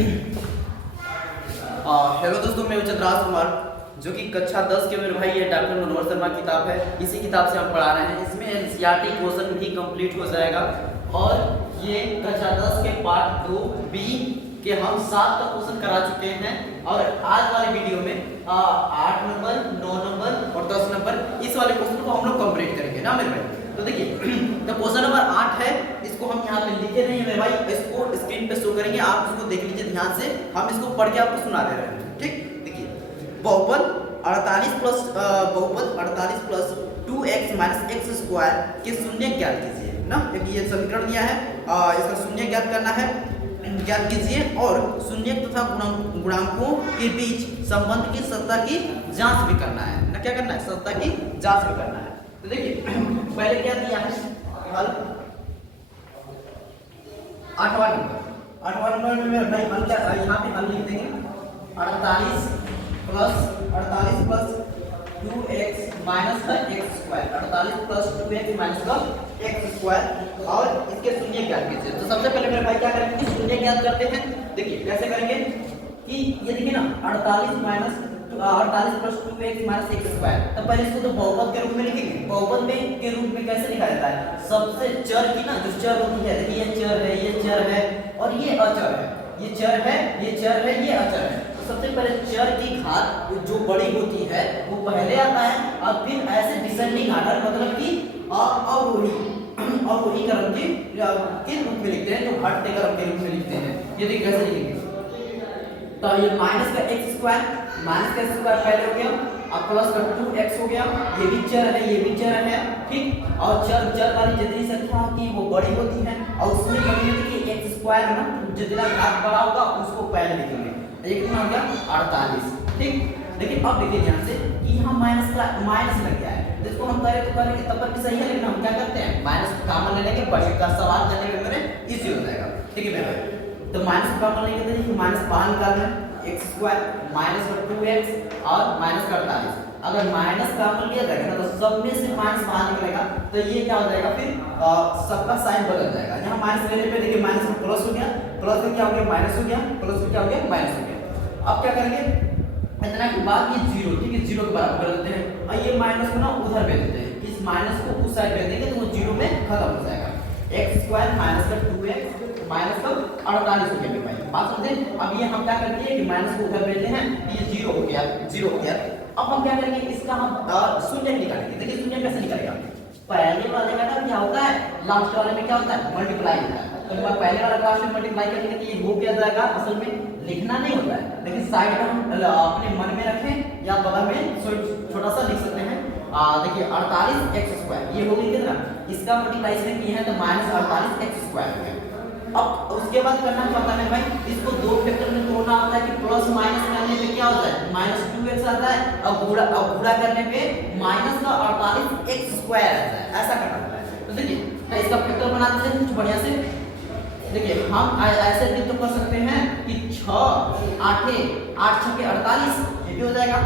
Hello दोस्तों, मैं चंद्राज कुमार, जो कि कक्षा 10 के मेरे भाई ये डॉक्टर मनोहर शर्मा किताब है। इसी किताब से हम पढ़ा रहे हैं। इसमें एनसीईआरटी क्वेश्चन भी कंप्लीट हो जाएगा और ये कक्षा 10 के पार्ट 2B के हम 7 का क्वेश्चन करा चुके हैं और आज वाले वीडियो में 8 नंबर, 9 नंबर और 10 नंबर इस वाले क्वेश्चन को हम लोग कंप्लीट करेंगे ना मेरे भाई। तो देखिए, तो क्वेश्चन नंबर 8 है, इसको हम यहाँ पे लिखे नहीं है मेरे भाई, इसको स्क्रीन पे शो करेंगे, आप इसको देख लीजिए ध्यान से। हम इसको पढ़ के आपको सुना दे रहे हैं, ठीक। देखिए, बहुपद 48 plus 2x minus x square के शून्य ज्ञात कीजिए ना। एक ये समीकरण दिया है, इसका शून्य ज्ञात करना है, ज्ञात कीजिए और शून्य तथा गुणांकों के बीच संबंध की सत्ता की जांच भी करना है ना। क्या करना है? सत्ता की जांच भी करना है। तो देखिए, पहले क्या दिया है हल, 8वां नंबर में मेरे भाई हल क्या, यहाँ पे हल लिख देंगे 48 प्लस 2x माइनस का x square, 48 plus 2x minus का एक्स स्क्वायर और इसके शून्य ज्ञात कीजिए। तो सबसे पहले मेरे भाई क्या करेंगे कि शून्य ज्ञात करते हैं। देखिए कैसे करेंगे कि ये देखिए ना, 48 plus 2x minus x square. तो पहले इसको तो बहुपद के रूप में लिखेंगे। बहुपद में के रूप में कैसे लिखा जाता है? सबसे चर की ना जो चर होती है, देखिए ये चर है, ये चर है और ये अचर है, ये चर है, ये चर है, ये अचर है। तो सबसे पहले चर की घात जो बड़ी होती है वो पहले आता है और फिर ऐसे डिसेंडिंग ऑर्डर, मतलब कि अवरोही क्रम के रूप में लिखते हैं, जो घटते क्रम के रूप में लिखते हैं। ये देखिए कैसे लिखेंगे। तो ये माइनस का एक्स स्क्वायर, माइनस का स्क्वायर पहले हो गया और प्लस का 2x हो गया। ये भी चर है, ये भी चर है, ठीक। और चर वाली जितनी संख्या होती है वो बड़ी होती है और उसमें कभी देखिए एक्स स्क्वायर है ना, जितना घात बड़ा होगा उसको पहले लिखेंगे। ये कितना हो गया? 48, ठीक। लेकिन अब देखिए ध्यान से कि यहाँ माइनस लग गया है, तो इसको हम करें तो करेंगे तब तक भी सही है, लेकिन हम क्या करते हैं माइनस कॉमन ले लेंगे, बड़े का सवाल करने में मेरे इजी हो जाएगा, ठीक है मेरे। तो माइनस कॉमन लेंगे तो देखिए माइनस बाहर निकालना है, एक्स स्क्वायर माइनस का 2x और माइनस का 48। अगर माइनस कॉमन लिया जाएगा ना तो सब में से माइनस बाहर निकलेगा, तो ये क्या हो जाएगा फिर सबका साइन बदल जाएगा। यहाँ माइनस लेने पे देखिए माइनस में प्लस हो गया, प्लस में क्या हो गया? माइनस हो गया, प्लस में क्या हो गया? माइनस हो गया। अब क्या करेंगे, इतना के बाद ये जीरो, ठीक है, जीरो के बराबर कर देते हैं और ये माइनस को ना उधर भेज देते हैं, इस माइनस को उस साइड भेज देंगे तो वो जीरो में खत्म हो जाएगा। एक्स स्क्वायर माइनस का 2x माइनस का 48 हो गया भाई, बात समझे। अब ये हम क्या करते हैं कि माइनस को उधर भेजते हैं, ये जीरो हो गया, जीरो हो गया। अब हम क्या करेंगे, इसका हम शून्य निकालेंगे। देखिए शून्य कैसे निकालेगा, पहले वाले का क्या होता है, लास्ट वाले में क्या होता है? मल्टीप्लाई होता है। तो पहले वाला क्लास में मल्टीप्लाई करेंगे तो ये हो क्या जाएगा, असल में लिखना नहीं होता है, लेकिन साइड में हम अपने मन में रखें या बगल में छोटा सा लिख सकते हैं। देखिए 48 एक्स स्क्वायर ये हो गई कितना, इसका मल्टीप्लिकेशन किए हैं तो माइनस 48 एक्स स्क्वायर हो गया। अब उसके बाद करना पड़ता है भाई, इसको दो फैक्टर में तोड़ना होता है कि प्लस माइनस करने पे क्या होता है? माइनस 2x आता है और गुणा करने पे माइनस का 48 एक्स स्क्वायर आता है, ऐसा करना होता है। तो देखिए तो इसका फैक्टर बना देते हैं कुछ बढ़िया से। देखिए हम ऐसे भी तो कर सकते हैं कि 6 8 8 6 के 48, ये भी हो जाएगा।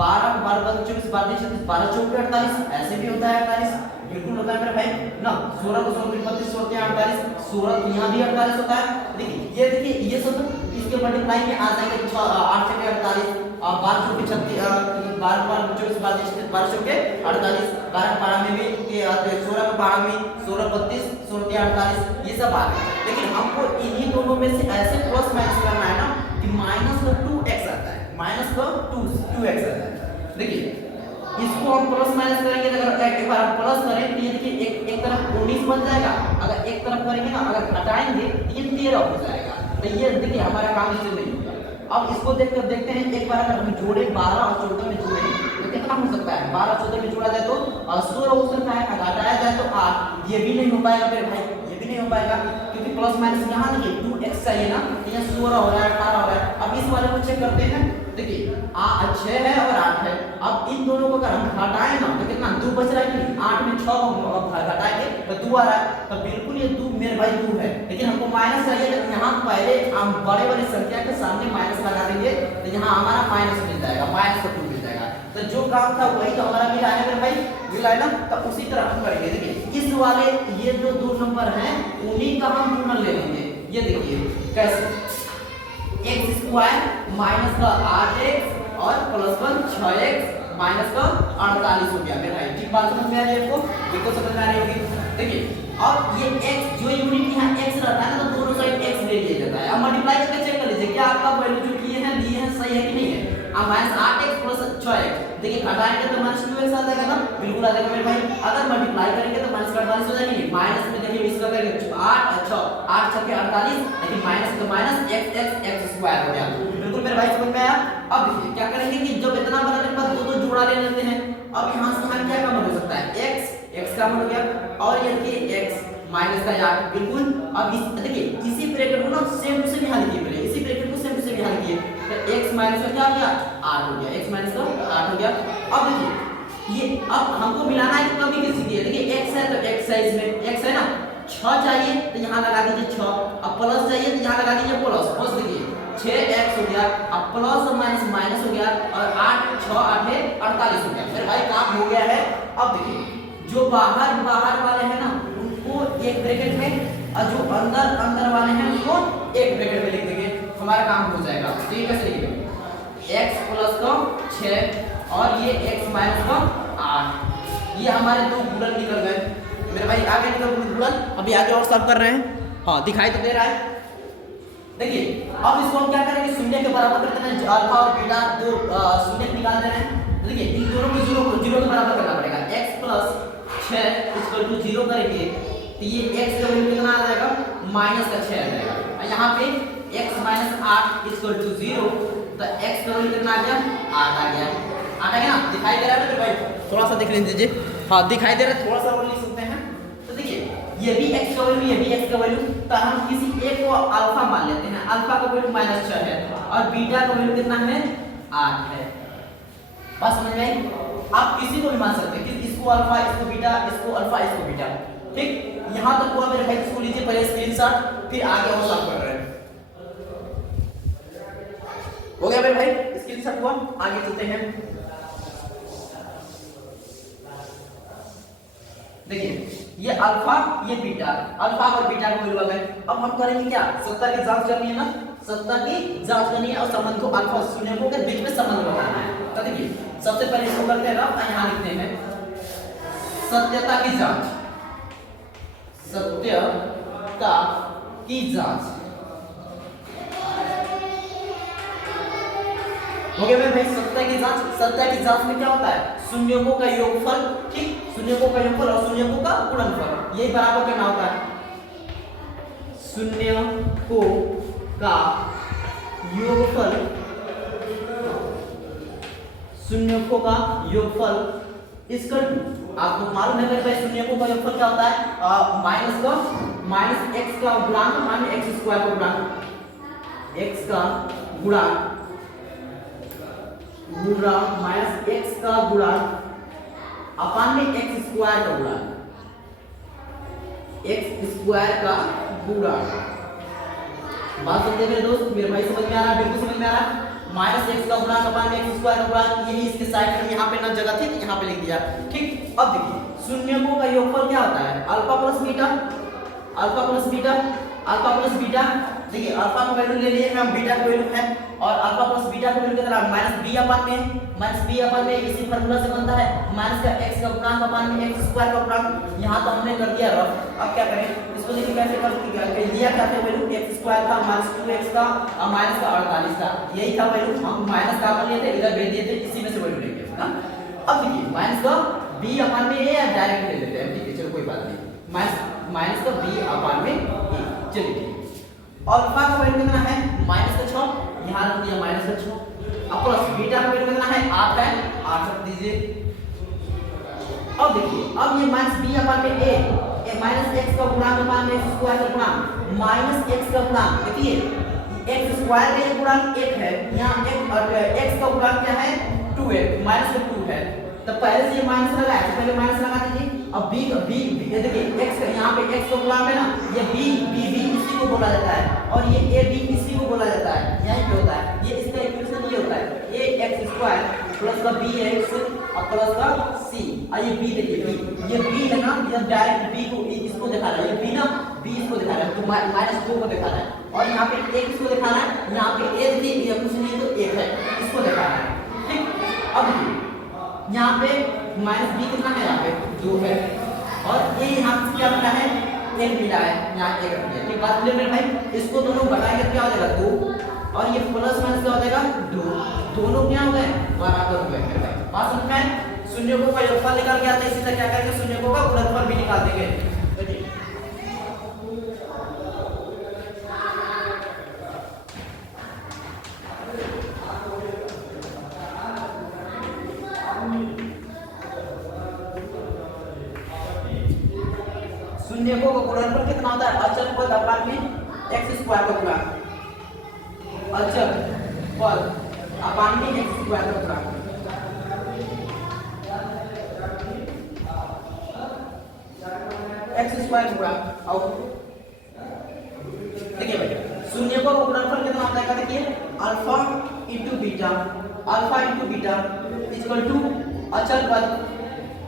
12 12 24 12 36 12 4 के 48, ऐसे भी होता है 48, बिल्कुल होता है मेरे भाई ना। 16 को 16 32 16 के 48, 16 यहाँ भी 48 होता है। देखिए ये सब इसके मल्टीप्लाई में आ जाएंगे, 8 के 48 और 12 4 के 36, 12 12 24 12 4 के 48, 12 12 में भी 16 के 12 में 16 32 16 के 48, ये सब आ गए। लेकिन हमको इन्हीं दोनों में से ऐसे प्लस माइनस करना है ना कि माइनस का 2x आता है, माइनस का 2x आता है। देखिए इसको हम प्लस माइनस करेंगे, अगर एक बार प्लस करें तो ये देखिए एक तरफ 19 बन जाएगा, अगर एक तरफ करेंगे ना, अगर घटाएंगे तो ये 13 हो जाएगा। तो ये देखिए हमारा काम इससे नहीं होगा। अब इसको देखकर देखते हैं, एक बार अगर हम जोड़े 12 और 14 में जोड़े तो कितना हो सकता है? 12 और 14 में जोड़ा जाए तो 16 हो सकता है, घटाया जाए तो 8, ये भी नहीं हो पाएगा मेरे भाई, ये भी नहीं हो पाएगा क्योंकि प्लस माइनस यहाँ देखिए 2x चाहिए ना, तो यहाँ 16 हो रहा है, 18 हो रहा है। अब इस वाले को चेक करते हैं, देखिए 6 है और 8 है। अब इन दोनों को अगर हम घटाएं ना तो कितना 2 बच रहा है कि 8 में 6 घटाएंगे तो 2 आ रहा है, तो बिल्कुल ये 2 मेरे भाई 2 है। लेकिन हमको माइनस चाहिए, तो यहाँ पहले हम बड़े वाली संख्या के सामने माइनस लगा देंगे तो यहाँ हमारा माइनस मिल जाएगा, माइनस का 2 मिल जाएगा। तो जो काम था वही तो हमारा मिला है मेरे भाई, मिला है ना। तो उसी तरह हम करेंगे। देखिए इस वाले ये जो 2 नंबर हैं उन्हीं का हम गुणन ले लेंगे। ये देखिए कैसे, स्क्वायर माइनस का 8x और प्लस 1 6x माइनस का 48 हो गया मेरे भाई। ठीक बात समझ में आ रही है आपको? बिल्कुल समझ में आ रही होगी। देखिए अब ये x जो यूनिट यहाँ x रहता है ना तो दोनों साइड x ले लिया जाता है। अब मल्टीप्लाई करके चेक कर लीजिए क्या आपका वैल्यू जो किए हैं लिए हैं सही है कि नहीं है। अब माइनस 8x प्लस 6x देखिए घटाएंगे तो माइनस 2x आ जाएगा ना, बिल्कुल आ जाएगा मेरे भाई। अगर मल्टीप्लाई करेंगे तो माइनस 48 हो जाएगी। माइनस में देखिए इसका करेंगे 8 6 8 6 के 48 लेकिन माइनस तो माइनस x स्क्वायर हो गया। बिल्कुल मेरे भाई समझ में आया। अब देखिए क्या करेंगे कि जब इतना बनाने के बाद दो जोड़ा ले लेते हैं। अब यहाँ से यहाँ क्या कॉमन हो सकता है x कॉमन हो गया और ये देखिए x माइनस का 8 बिल्कुल। अब इस देखिए इसी ब्रैकेट को ना सेम टू सेम यहाँ लिखिए, पहले इसी ब्रैकेट को सेम टू सेम यहाँ लिखिए तो x माइनस का क्या हो गया 8 हो गया, x माइनस का 8 हो गया। अब देखिए ये अब हमको मिलाना है तो कभी किसी दिए देखिए x है तो x है, इसमें x है ना 6 चाहिए तो यहाँ लगा दीजिए 6, अब प्लस चाहिए तो यहाँ लगा दीजिए प्लस। बस देखिए 6x हो गया, अब प्लस माइनस माइनस हो गया और 8 6 8 48 हो गया मेरे भाई काम हो गया है। अब देखिए जो बाहर वाले हैं ना उनको एक ब्रैकेट में और जो अंदर वाले हैं उनको एक ब्रैकेट में लिख देंगे, हमारा काम हो जाएगा। तो ये कैसे लिखेंगे x प्लस का 6 और ये x माइनस का 8, ये हमारे दो गुणन निकल गए मेरे भाई। आगे निकल गुणन अभी आगे और सब कर रहे हैं, हाँ दिखाई तो दे रहा है। देखिए अब इसको हम क्या करेंगे शून्य के बराबर करते हैं, अल्फा और बीटा दो शून्य निकाल दे रहे हैं। देखिए इन दोनों को जीरो के बराबर करना पड़ेगा। x प्लस 6 इक्वल टू 0 करेंगे तो ये x का वैल्यू कितना आ जाएगा माइनस का 6 आ जाएगा और यहाँ पे x माइनस 8 इक्वल टू 0 तो x का वैल्यू कितना आ गया 8 आ गया। 8 आ गया ना, दिखाई दे रहा है मेरे भाई? थोड़ा सा देख लीजिए, हाँ दिखाई दे रहा है, थोड़ा सा और लिख सकते हैं। तो देखिए ये भी x का वैल्यू, ये भी x का वैल्यू, तो हम किसी एक को अल्फा मान लेते हैं। अल्फा का वैल्यू माइनस 6 है और बीटा का वैल्यू कितना है 8 है। बात समझ में आई? आप किसी को भी मान सकते हैं कि इसको अल्फा इसको बीटा, इसको अल्फा इसको बीटा। ठीक, यहां तक हुआ मेरे भाई, इसको लीजिए पहले स्क्रीनशॉट, फिर आगे और सॉल्व कर रहे हैं। हो गया मेरे भाई स्क्रीनशॉट हुआ, आगे चलते हैं। देखिए ये अल्फा ये बीटा, अल्फा और बीटा को वैल्यू आ गए। अब हम करेंगे क्या, सत्ता की जांच करनी है ना, सत्ता की जांच करनी है और संबंध को अल्फा और शून्य के बीच में संबंध बनाना है। तो देखिए सबसे पहले इसको करते हैं ना, यहाँ लिखते हैं सत्यता की जांच, सत्यता की जांच। हो गया मेरे भाई सत्ता की जांच। सत्ता की जांच में क्या होता है, शून्यकों का योगफल, ठीक, शून्यकों का योगफल और शून्यकों का गुणनफल ये बराबर करना होता है। शून्यकों का योगफल, शून्यकों का योगफल इसका, आपको मालूम है मेरे भाई शून्यकों का योगफल क्या होता है, माइनस का माइनस x का गुणांक माइनस x स्क्वायर का गुणांक, x का गुणांक माइनस x का गुणांक अपान में x स्क्वायर का गुणांक, x स्क्वायर का गुणांक। बात समझे मेरे दोस्त, मेरे भाई समझ में आ रहा है? बिल्कुल समझ में आ रहा है। माइनस x का गुणांक अपान में x स्क्वायर का गुणांक, यही इसके साइड में यहाँ पे ना जगह थी तो यहाँ पे लिख दिया। ठीक, अब देखिए शून्यकों का योगफल क्या होता है, alpha plus beta, alpha plus beta, alpha plus beta. देखिए अल्फा का वैल्यू ले लिए हम, बीटा का वैल्यू है और अल्फा प्लस बीटा का वैल्यू कितना माइनस बी अपान में, माइनस बी अपान में इसी फार्मूला से बनता है माइनस का x का गुणांक अपान में x स्क्वायर का गुणांक। यहाँ तो हमने कर दिया रफ, अब क्या करें इसको, देखिए कैसे कर लिया क्या था वैल्यू x स्क्वायर का माइनस 2x का और माइनस का 48 का, यही था वैल्यू। हम माइनस का कर लिए थे, इधर भेज दिए थे, इसी में से वैल्यू लेंगे ना। अब देखिए माइनस का b अपान में a डायरेक्ट ले लेते हैं, ठीक है चलो कोई बात नहीं, माइनस का b अपान में a, चलिए। अल्फा का वैल्यू कितना है माइनस का 6, यहाँ रख दिया माइनस का 6, अब प्लस बीटा का वैल्यू कितना है 8 है, 8 रख दीजिए। अब देखिए अब ये माइनस b अपान में a माइनस x का गुणांक अपान में x स्क्वायर का गुणांक माइनस x का गुणांक, देखिए x स्क्वायर का गुणांक 1 है, यहाँ x का गुणांक क्या है 2 है, माइनस का 2 है, तो पहले से ये माइनस लगा है तो पहले माइनस लगा दीजिए। अब b देखिए x का यहाँ पे x का गुणांक है ना, ये b इसी को बोला जाता है और ये a b इसी को बोला जाता है, यहीं पे होता है, ये इसका इक्वेशन ये होता है a x स्क्वायर प्लस का bx और प्लस का c, और ये b देखिए b, ये b है ना, ये डायरेक्ट b को इसको दिखा रहा है, ये b ना b इसको दिखा रहा है, तो माइनस 2 को दिखा रहा है, और यहाँ पे एक इसको दिखाना है, यहाँ पे ए देखिए कुछ नहीं तो एक है, इसको दिखाना है। ठीक, अब यहाँ पे माइनस बी कितना है, यहाँ पे 2 है, और ये यहाँ से क्या मिला है, एन मिला है, यहाँ एक रख दिया। ठीक, बात क्लियर मेरे भाई। इसको दोनों बढ़ाएंगे क्या हो जाएगा 2, और ये प्लस माइनस क्या हो जाएगा 2, दोनों क्या हो गए बराबर हो गए मेरे भाई। बात समझ में आए? शून्यकों का योगफल निकाल के आते हैं, इसी तरह क्या करेंगे शून्यकों का गुणनफल भी निकाल देंगे। शून्यकों का गुणनफल कितना होता है, अचल पद अपान में x स्क्वायर का गुणा, अचल पद अपान में x स्क्वायर का गुणा। x स्क्वायर गुणा और देखिए भाई शून्यकों का गुणनफल कितना होता है, देखिए alpha into beta, alpha into beta equal to अचल पद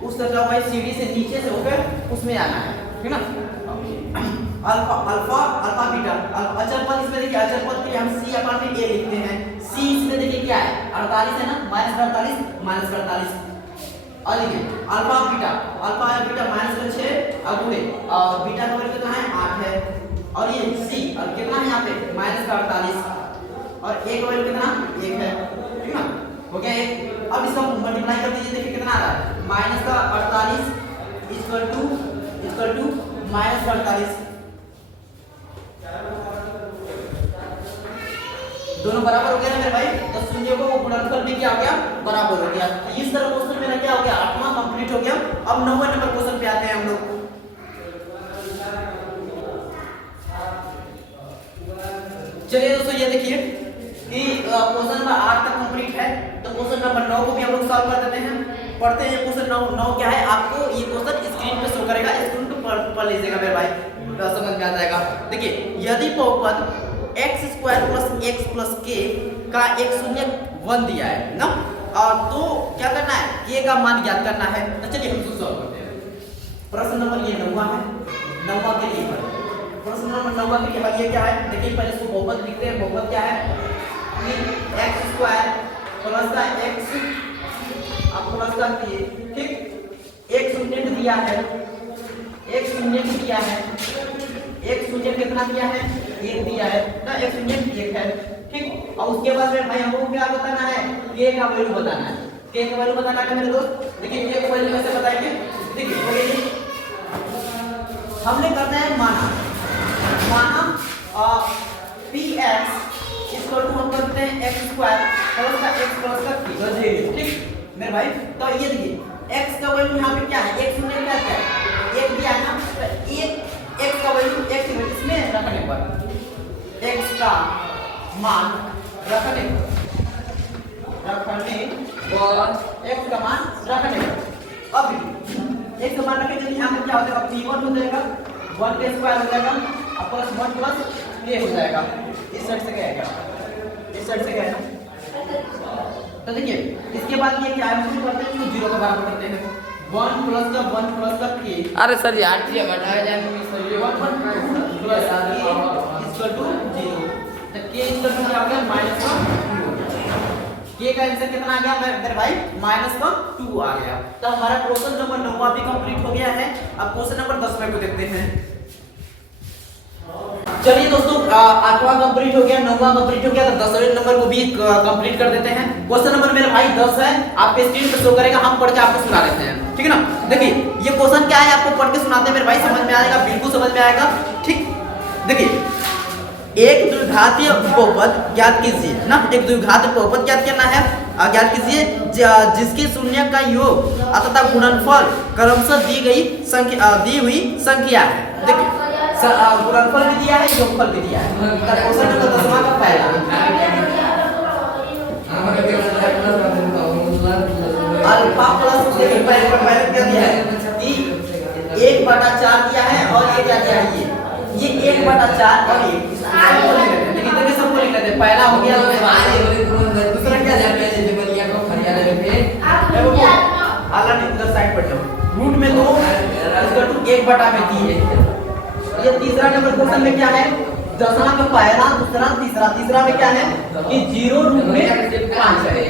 उस तरह भाई सीढ़ी से नीचे से होकर उसमें आना है, ठीक ना। अल्फा अल्फा अल्फा बीटा अचल पद, इसमें देखिए अचल पद के लिए हम c अपान में a लिखते हैं। c इसमें देखिए क्या है 48 है ना, -48 -48 और देखिए अल्फा बीटा -6 और गुणे बीटा का वैल्यू कितना है 8 है, और ये c और कितना है यहाँ पे -48 और a का वैल्यू कितना 1 है, ठीक ना, हो गया 1। अब इसको मल्टीप्लाई कर दीजिए, देखिए कितना आ रहा है -48 इक्वल टू -48, दोनों बराबर हो गया ना मेरे भाई। तो शून्यकों का गुणनफल भी क्या हो गया बराबर हो गया। तो इस तरह क्वेश्चन मेरा क्या हो गया 8वां कंप्लीट हो गया। अब 9वें नंबर क्वेश्चन पे आते हैं हम लोग। चलिए दोस्तों ये देखिए कि क्वेश्चन नंबर 8 तक कंप्लीट है, तो क्वेश्चन नंबर 9 को भी हम लोग सॉल्व कर देते हैं। पढ़ते हैं क्वेश्चन 9 क्या है, आपको ये क्वेश्चन स्क्रीन पे शो करेगा, स्क्रीन पे पढ़ लीजिएगा मेरे भाई, समझ में आ जाएगा। देखिए यदि बहुपद x square plus x plus k का एक शून्य 1 दिया है ना, तो क्या करना है k का मान ज्ञात करना है। तो चलिए हम सॉल्व करते हैं। प्रश्न नंबर ये 9वां है, 9वां के लिए प्रश्न नंबर 9वां के लिए हल ये क्या है, देखिए पहले इसको बहुपद लिखते हैं। बहुपद क्या है कि x स्क्वायर प्लस का x अब प्लस का k, ठीक, एक शून्य दिया है, एक शून्य दिया है, एक शून्य कितना दिया है 1 दिया है ना, एक शून्य 1 है, ठीक। और उसके बाद में भाई हमको क्या बताना है k का वैल्यू बताना है, k का वैल्यू बताना है मेरे दोस्त। देखिए k का वैल्यू कैसे बताएंगे, देखिए हमने करना है माना px इक्वल टू हम करते हैं x स्क्वायर प्लस का x प्लस का k, ठीक मेरे भाई। तो ये देखिए x का वैल्यू यहाँ पे क्या है, एक शून्य क्या है 1 दिया है ना, तो 1 x का वैल्यू x इसमें रखने पर x का मान रखने और x का मान रखने पर अब x का मान रखने के लिए यहाँ पे क्या हो जाएगा p1 हो जाएगा 1 के स्क्वायर हो जाएगा और प्लस 1 प्लस k हो जाएगा। इस साइड से क्या आएगा, इस साइड से क्या है ना। तो देखिए इसके बाद ये क्या है, हम करते हैं इसको 0 के बराबर करते हैं, 1 प्लस का k। अरे सर जी आरटीए बढ़ाया जाए तो सर ये 1 प्लस k इक्वल टू 0, तो k इक्वल टू क्या हो गया -2। k का आंसर कितना आ गया मेरे भाई -2 आ गया। तो हमारा क्वेश्चन नंबर 9वां भी कंप्लीट हो गया है। अब क्वेश्चन नंबर 10वां को देखते हैं। चलिए दोस्तों 8वां कंप्लीट हो गया, 9वां कंप्लीट हो गया, तो 10वें नंबर को भी कंप्लीट कर देते हैं। क्वेश्चन नंबर मेरे भाई 10 है, आपके स्क्रीन पे शो करेगा, हम पढ़ के आपको सुना देते हैं, ठीक है ना। देखिए ये क्वेश्चन क्या है, आपको पढ़ के सुनाते हैं मेरे भाई, समझ में आएगा, बिल्कुल समझ में आएगा, ठीक। देखिए एक द्विघातीय बहुपद ज्ञात कीजिए ना, एक द्विघातीय बहुपद ज्ञात करना है, ज्ञात कीजिए जिसके शून्य का योग तथा गुणनफल क्रमशः दी हुई संख्या है। देखिए गुणनफल भी दिया है, योगफल भी दिया है। क्वेश्चन नंबर 10वां का पहला अल्फा प्लस देखिए पहले क्या दिया है कि 1/4 दिया है और ये क्या दिया है, ये 1/4 और ये सबको लिख लेते हैं। देखिए देखिए सबको लिख लेते हैं, पहला हो गया, दूसरा क्या दिया है जबलिया को खरिया लेके अलग इधर साइड पर जाओ, रूट में 2 इसका 1/3 है। ये तीसरा नंबर क्वेश्चन में क्या है दसवां का पहला, दूसरा, तीसरा। तीसरा में क्या है कि 0 रूट में 5 है।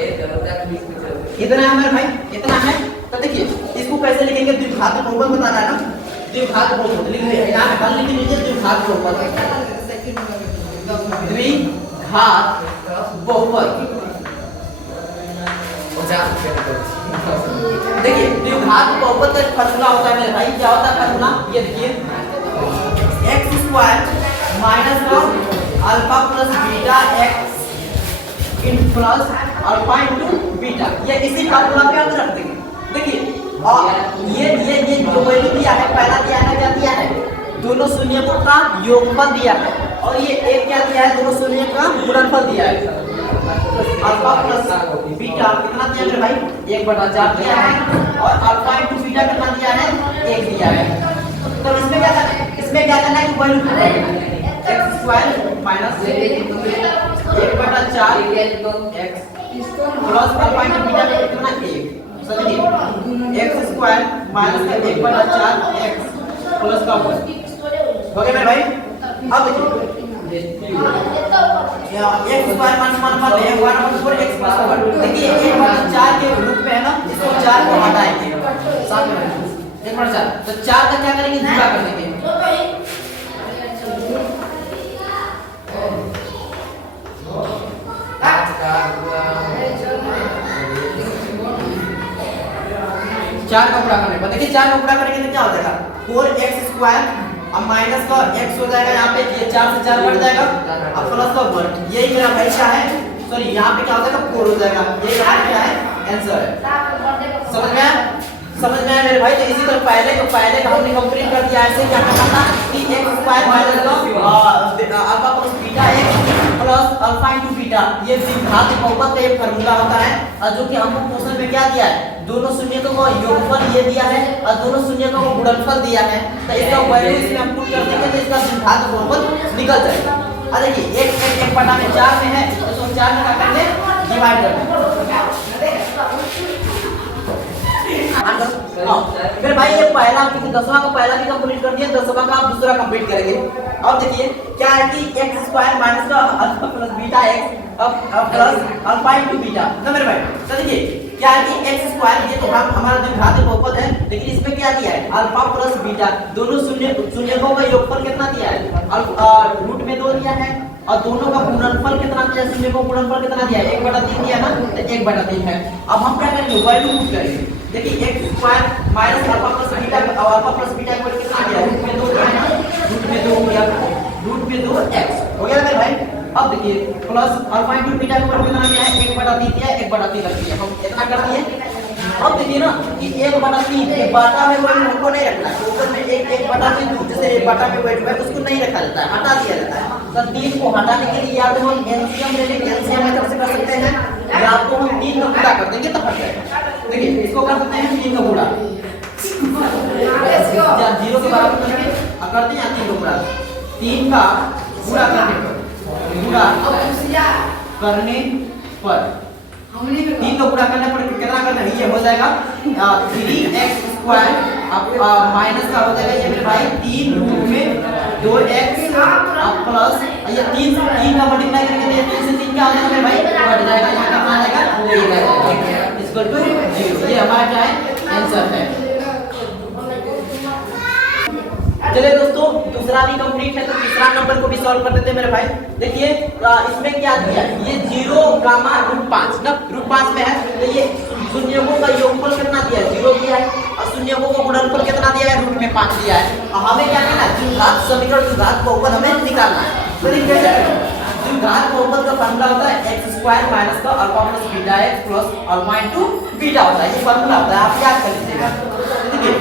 इतना है मेरे भाई, इतना है। तो देखिए इसको कैसे लिखेंगे, द्विघात बहुपद बताना है ना, द्विघात बहुपद लिखिए, यहां पे लिख लीजिए द्विघात बहुपद। द्विघात बहुपद देखिए द्विघात बहुपद का फार्मूला होता है मेरे भाई, क्या होता है फार्मूला, ये देखिए x² माइनस का alpha plus beta x in plus alpha into beta, ये इसी फार्मूला पे हम रख देंगे। देखिए और ये जो वैल्यू दिया है, पहला दिया है, क्या दिया है, दोनों शून्यों का योगफल दिया है, और ये एक क्या दिया है, दोनों शून्यों का गुणनफल दिया है। अल्फा प्लस बीटा कितना दिया मेरे भाई, 1/4 दिया है, और अल्फा इनटू बीटा कितना दिया है, 1 दिया है। तो इसमें क्या करना है, इसमें क्या करना है, value x² minus 1/4 x plus alpha into beta कितना 1, समझिए x² माइनस 1/4 x प्लस का 1 हो गया मेरे भाई। अब देखिए x² माइनस 1/4 x प्लस 1, देखिए 1/4 के रूप में है ना, इसको 4 को हटाएंगे, साथ में 1/4, तो 4 का क्या करेंगे, गुणा कर देंगे। 4 का गुणा करने पर देखिए 4 का गुणा करेंगे तो क्या हो जाएगा, 4x² अब माइनस का x हो जाएगा, यहाँ पे ये 4 से 4 कट जाएगा, अब प्लस का 1, यही मेरा भाई क्या है, सॉरी यहाँ पे क्या हो जाएगा 4 हो जाएगा, ये हमारा क्या है, आंसर है। समझ में आया, समझ में आया मेरे भाई। तो इसी तरह पहले का हमने कंप्लीट कर दिया, ऐसे क्या करना था कि x² minus alpha plus beta x plus alpha into beta, ये द्विघात बहुपद का एक फार्मूला होता है, और जो कि हमको क्वेश्चन में क्या दिया है, दोनों शून्यों का योगफल ये दिया है और दोनों शून्यों का गुणनफल दिया है, तो इसका वैल्यू इसमें हम पुट कर देंगे तो इसका द्विघात बहुपद निकल जाएगा। अब देखिए 1/4 में है, तो 4 में क्या करते हैं, डिवाइड कर देंगे। फिर भाई ये पहला, क्योंकि 10वां का पहला भी कंप्लीट कर दिया, 10वां का आप दूसरा कंप्लीट करेंगे। अब देखिए क्या है कि x² माइनस का अल्फा प्लस बीटा x अब प्लस अल्फा इनटू बीटा ना मेरे भाई। तो देखिए क्या है कि x² ये तो हमारा द्विघात बहुपद है, लेकिन इसमें क्या दिया है, अल्फा प्लस बीटा, दोनों शून्यों का योगफल कितना दिया है, रूट में 2 दिया है, और दोनों का गुणनफल कितना दिया, शून्य का गुणनफल कितना दिया है, 1/3 दिया ना, तो 1/3 है। अब हम क्या करेंगे, वैल्यू पुट करेंगे। देखिए x² minus alpha plus beta, alpha plus beta को कितना दिया, रूट में 2 दिया है ना, रूट में 2 हो गया, रूट में 2x हो गया मेरे भाई। अब देखिए प्लस अल्फा इनटू बीटा को कितना दिया है, 1/3 दिया है, 1/3 रख दिया, हम इतना कर दिए। अब देखिए ना कि 1/3 के बाटा में वैल्यू हमको नहीं रखना है, ऊपर में 1/3 जैसे बाटा में वैल्यू है उसको नहीं रखा जाता है, हटा दिया जाता है। तो 3 को हटाने के लिए या तो हम एलसीएम ले लेंगे, एलसीएम मेथड से कर सकते हैं, या तो हम 3 का गुणा कर देंगे तो हट जाएगा। देखिए इसको कर सकते हैं 3 का गुणा, 0 के बराबर करके करते हैं 3 का गुणा, 3 का गुणा करने पर 3 का गुणा करने पर कितना करना है, ये हो जाएगा 3x² अब माइनस का हो जाएगा ये मेरे भाई 3 रूट में 2x अब प्लस ये 3 का मल्टीप्लाई करके 3 से 3 क्या हो जाएगा मेरे भाई, बढ़ जाएगा, यहाँ कितना आ जाएगा, 1 आ जाएगा, इक्वल टू 0। ये हमारा क्या है, आंसर है। चलिए दोस्तों दूसरा भी कंप्लीट है, तो तीसरा नंबर को भी सॉल्व कर देते हैं मेरे भाई। देखिए इसमें क्या दिया है, ये 0, गामा √5 ना, √5 में है, तो ये शून्यों का योगफल कितना दिया है, 0 दिया है, और शून्यों का गुणनफल कितना दिया है, √5 दिया है। और हमें क्या करना है, द्विघात समीकरण, द्विघात बहुपद हमें निकालना है। तो कैसे करेंगे, द्विघात बहुपद का फार्मूला होता है x² माइनस का alpha plus beta x plus alpha into beta होता है, ये फार्मूला होता है, आप याद कर लीजिएगा। देखिए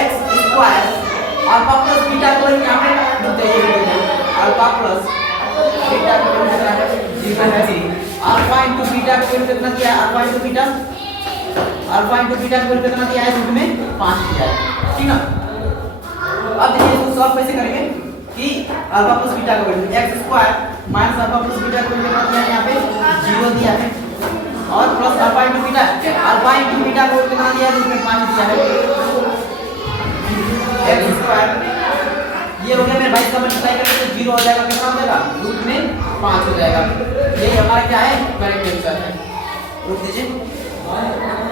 x² अल्फा प्लस बीटा को यहाँ पे लिखते हैं, अल्फा प्लस बीटा को कितना है, 0 है, अल्फा इनटू बीटा को कितना दिया है, अल्फा इनटू बीटा को कितना दिया है, रूट में 5 दिया है, ठीक ना। अब देखिए इसको सॉल्व कैसे करेंगे कि अल्फा प्लस बीटा को x² minus alpha plus beta को कितना दिया है, यहाँ पे 0 दिया है, और प्लस अल्फा इनटू बीटा को कितना दिया है, रूट में 5 दिया है, x² ये हो गया मेरे भाई, इसका मल्टीप्लाई करेंगे तो 0 हो जाएगा, कितना हो जाएगा रूट में 5 हो जाएगा। ये हमारा क्या है करेक्ट आंसर है। रुक दीजिए।